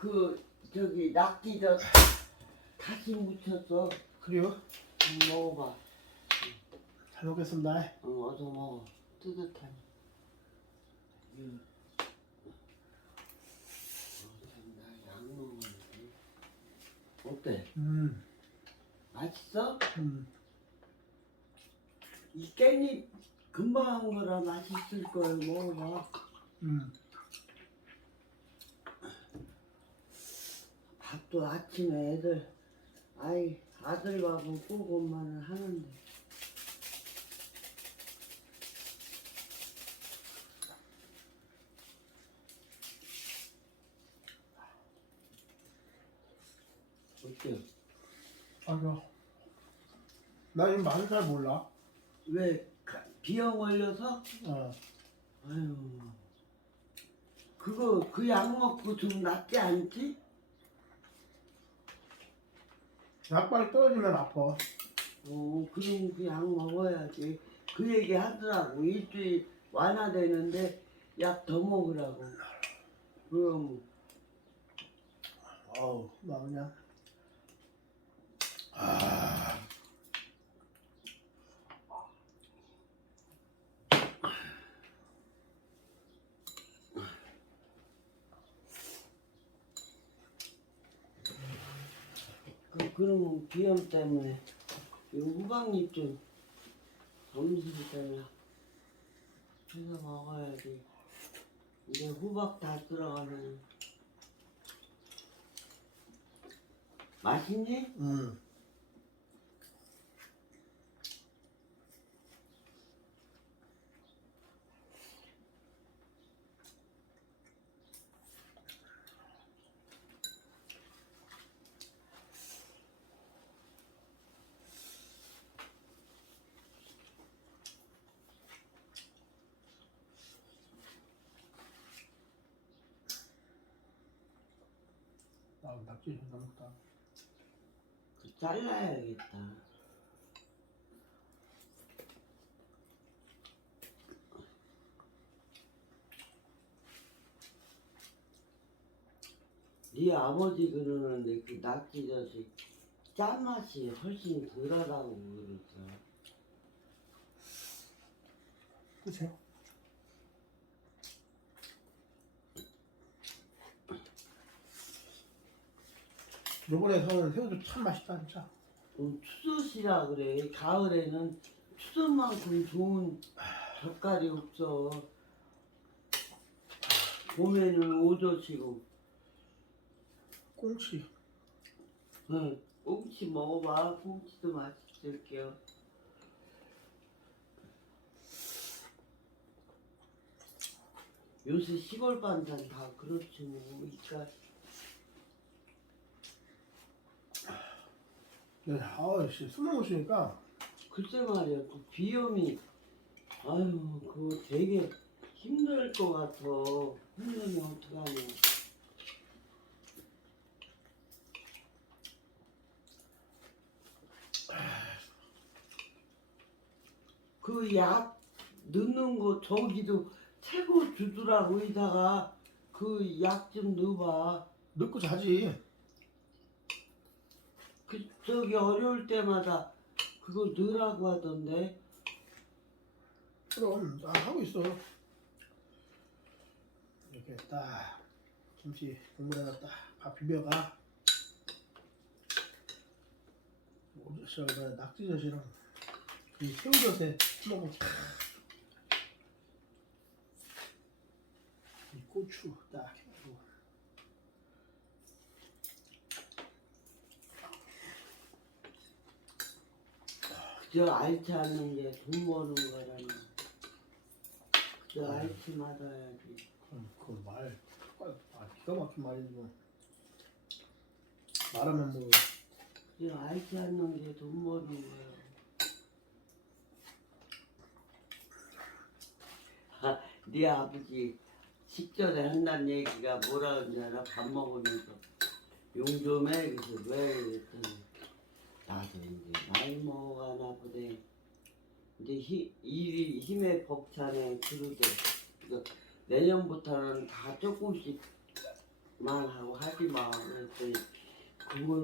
그 저기 낙지젓 다시 묻혔어. 그래요? 응, 먹어봐. 잘 먹겠습니다. 응, 어서 먹어. 뜨뜻하니. 응. 어. 어때? 음, 맛있어? 음. 이 깻잎 금방 한 거라 맛있을 거예요. 먹어봐. 음. 밥도 아침에 애들 아이 아들 밥은 꼭 엄마는 하는데 어때요? 아니요. 나 이거 맛을 잘 몰라. 왜 가- 비염 걸려서? 어. 아유 그거 그 약 먹고 좀 낫지 않지? 약발 떨어지면 아파. 어 그럼 그약 먹어야지 그 얘기 하더라고 일주일 완화되는데 약 더 먹으라고 그럼 어우, 나 그냥. 그, 그러면 비염 때문에 이좀 음식 때문에 해서 먹어야지. 이제 후박 다 들어가면 맛있니? 음. 나 낙지 좀 먹다. 그 잘라야겠다. 네 아버지 그러는데 그 낙지젓이 짠맛이 훨씬 덜하다고 그러죠. 그치? 요번에서는 새우도 참 맛있다 진짜. 좀 추젓이라 그래. 가을에는 추젓만큼 좋은 젓갈이 없어. 봄에는 오젓이고. 꽁치. 응. 꽁치 먹어봐. 꽁치도 맛있을게요. 요새 시골 반찬 다 그렇지 뭐. 그러니까 아씨 술 먹으시니까 글쎄 말이야. 그 비염이 아유 그거 되게 힘들 것 같아. 힘들면 어떡하냐. 그 약 넣는 거 저기도 최고 주더라고 이다가 그 약 좀 넣어봐. 넣고 자지. 그 저기 어려울 때마다 그거 넣으라고 하던데. 그럼 나 하고 있어. 이렇게 딱 김치 국물에다 딱밥 비벼가. 오저씨 낙지젓이랑 이 새우젓에 먹어. 이 고추 딱 저 알지 않는 게 돈 버는 거라니. 저 알지 말아야지. 그럼 그말 아, 기가 막힌 말이지 뭐. 말하면 뭐저 알지 않는 게 돈 버는 거야. 아, 네 아버지 식전에 한다는 얘기가 뭐라 않아? 밥 먹으면서 용좀 해. 그래서 왜 그랬더니 나도 이제 나이 먹어가나 보네. 이제 히, 일이 힘에 벅차네 그러대. 내년부터는 다 조금씩 하고 하지 마. 그랬더니 그거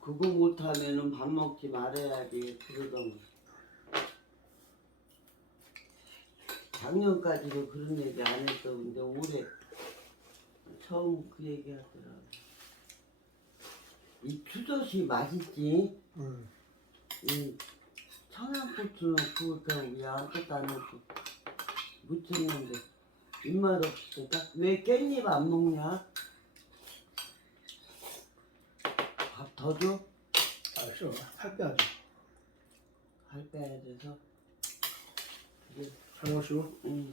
그거 못하면은 밥 먹지 말아야지 그러더만. 작년까지도 그런 얘기 안 했어. 근데 올해 처음 그 얘기 하더라. 이 추젓이 맛있지? 응. 이 청양고추 그냥 아무것도 안 넣고 무쳤는데 입맛 없을 때딱왜 깻잎 안 먹냐? 밥 더 줘? 아 싫어. 살 빼야지. 할 빼야 돼서 그래 잘 마시고. 응.